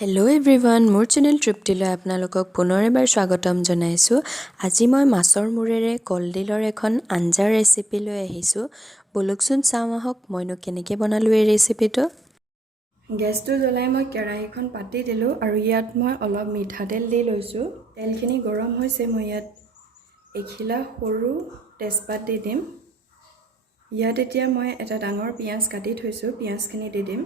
Hello' everyone, মোৰ channel তৃপ্তিলৈ আপোনালোকক পুনৰ এবাৰ স্বাগতম জনাইছোঁ। আজি মই মাছৰ মূৰেৰে কলডিলৰ এখন আঞ্জাৰ ৰেচিপি লৈ আহিছোঁ। বলকচোন চাওঁ আহক মইনো কেনেকৈ বনালোঁ এই ৰেচিপিটো। গেছটো জ্বলাই মই কেৰাহীখন পাতি দিলোঁ আৰু ইয়াত মই অলপ মিঠাতেল দি লৈছোঁ। তেলখিনি গৰম হৈছে, মই ইয়াত এখিলা সৰু তেজপাত দি দিম। ইয়াত এতিয়া মই এটা ডাঙৰ পিঁয়াজ কাটি থৈছোঁ, পিঁয়াজখিনি দি দিম।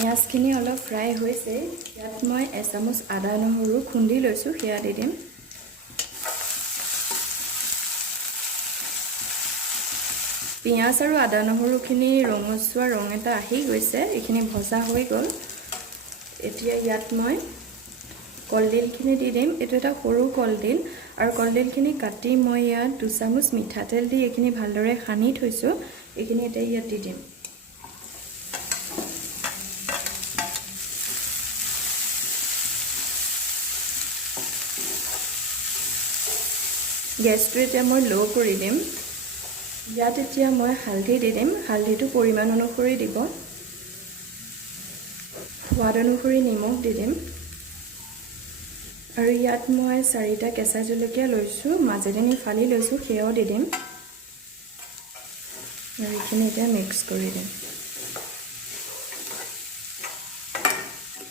পিঁয়াজখিনি অলপ ফ্ৰাই হৈছে, ইয়াত মই এচামুচ আদা নহৰু খুন্দি লৈছোঁ, সেয়া দি দিম। পিঁয়াজ আৰু আদা নহৰুখিনি ৰঙচুৱা ৰং এটা আহি গৈছে, এইখিনি ভজা হৈ গ'ল। এতিয়া ইয়াত মই কলডিলখিনি দি দিম। এইটো এটা সৰু কলডিল আৰু কলডিলখিনি কাটি মই ইয়াত 2 চামুচ মিঠাতেল দি এইখিনি ভালদৰে সানি থৈছোঁ, এইখিনি এতিয়া ইয়াত দি দিম। গেছটো এতিয়া মই ল' কৰি দিম। ইয়াত এতিয়া মই হালধি দি দিম, হালধিটো পৰিমাণ অনুসৰি দিব। সোৱাদ অনুসৰি নিমখ দি দিম আৰু ইয়াত মই 4টা কেঁচা জলকীয়া লৈছোঁ, মাজেৰে ফালি লৈছোঁ, সেয়াও দি দিম আৰু এইখিনি এতিয়া মিক্স কৰি দিম।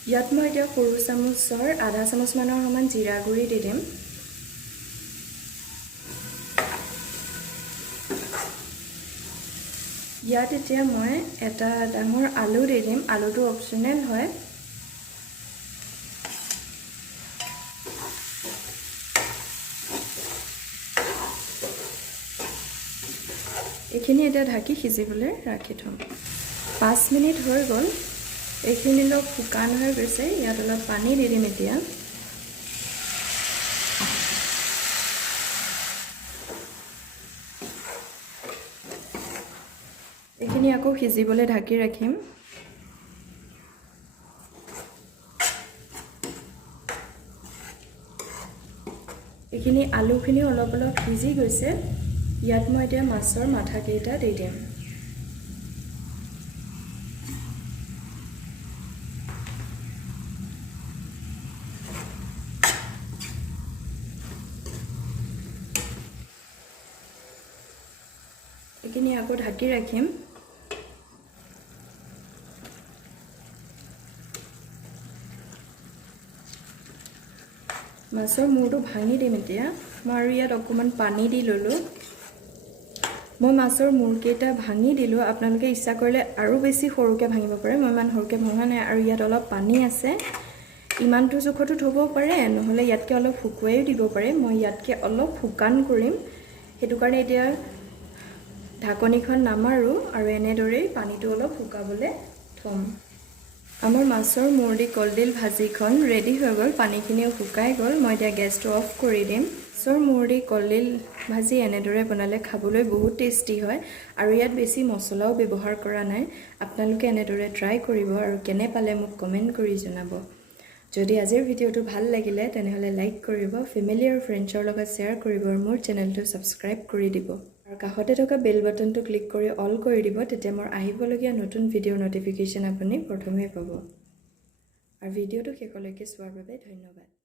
ইয়াত মই এতিয়া সৰু চামুচৰ আধা চামুচমানৰ সমান জিৰা গুড়ি দি দিম। ইয়াত এতিয়া মই এটা ডাঙৰ আলু দি দিম, আলুটো অপশ্যনেল হয়। এইখিনি এতিয়া ঢাকি সিজিবলৈ ৰাখি থ'ম। 5 মিনিট হৈ গ'ল, এইখিনি অলপ শুকান হৈ গৈছে, ইয়াত অলপ পানী দি দিম এতিয়া। এইখিনি আকৌ সিজিবলৈ ঢাকি ৰাখিম। এইখিনি আলুখিনি অলপ অলপ সিজি গৈছে, ইয়াত মই এতিয়া মাছৰ মাথাকেইটা দি দিম। এইখিনি আকৌ ঢাকি ৰাখিম। মাছৰ মূৰটো ভাঙি দিম এতিয়া। মই আৰু ইয়াত অকণমান পানী দি ল'লোঁ। মই মাছৰ মূৰকেইটা ভাঙি দিলোঁ, আপোনালোকে ইচ্ছা কৰিলে আৰু বেছি সৰুকৈ ভাঙিব পাৰে, মই ইমান সৰুকৈ ভঙা নাই। আৰু ইয়াত অলপ পানী আছে, ইমানটো জোখতো থ'ব পাৰে, নহ'লে ইয়াতকৈ অলপ শুকুৱাইও দিব পাৰে। মই ইয়াতকৈ অলপ শুকান কৰিম, সেইটো কাৰণে এতিয়া ঢাকনিখন নামাৰোঁ আৰু এনেদৰেই পানীটো অলপ শুকাবলৈ থ'ম। আমাৰ মাছৰ মূৰ দি কলডিল ভাজিখন ৰেডি হৈ গ'ল, পানীখিনিও শুকাই গ'ল। মই এতিয়া গেছটো অফ কৰি দিম। মাছৰ মূৰ দি কলডিল ভাজি এনেদৰে বনালে খাবলৈ বহুত টেষ্টি হয় আৰু ইয়াত বেছি মছলাও ব্যৱহাৰ কৰা নাই। আপোনালোকে এনেদৰে ট্ৰাই কৰিব আৰু কেনে পালে মোক কমেণ্ট কৰি জনাব। যদি আজিৰ ভিডিঅ'টো ভাল লাগিলে তেনেহ'লে লাইক কৰিব, ফেমিলি আৰু ফ্ৰেণ্ডছৰ লগত শ্বেয়াৰ কৰিব আৰু মোৰ চেনেলটো ছাবস্ক্ৰাইব কৰি দিব আৰু কাষতে থকা বেল বাটনটো ক্লিক কৰি অল কৰি দিব, তেতিয়া মোৰ আহিবলগীয়া নতুন ভিডিঅ'ৰ নটিফিকেশ্যন আপুনি প্ৰথমে পাব। আৰু ভিডিঅ'টো শেষলৈকে চোৱাৰ বাবে ধন্যবাদ।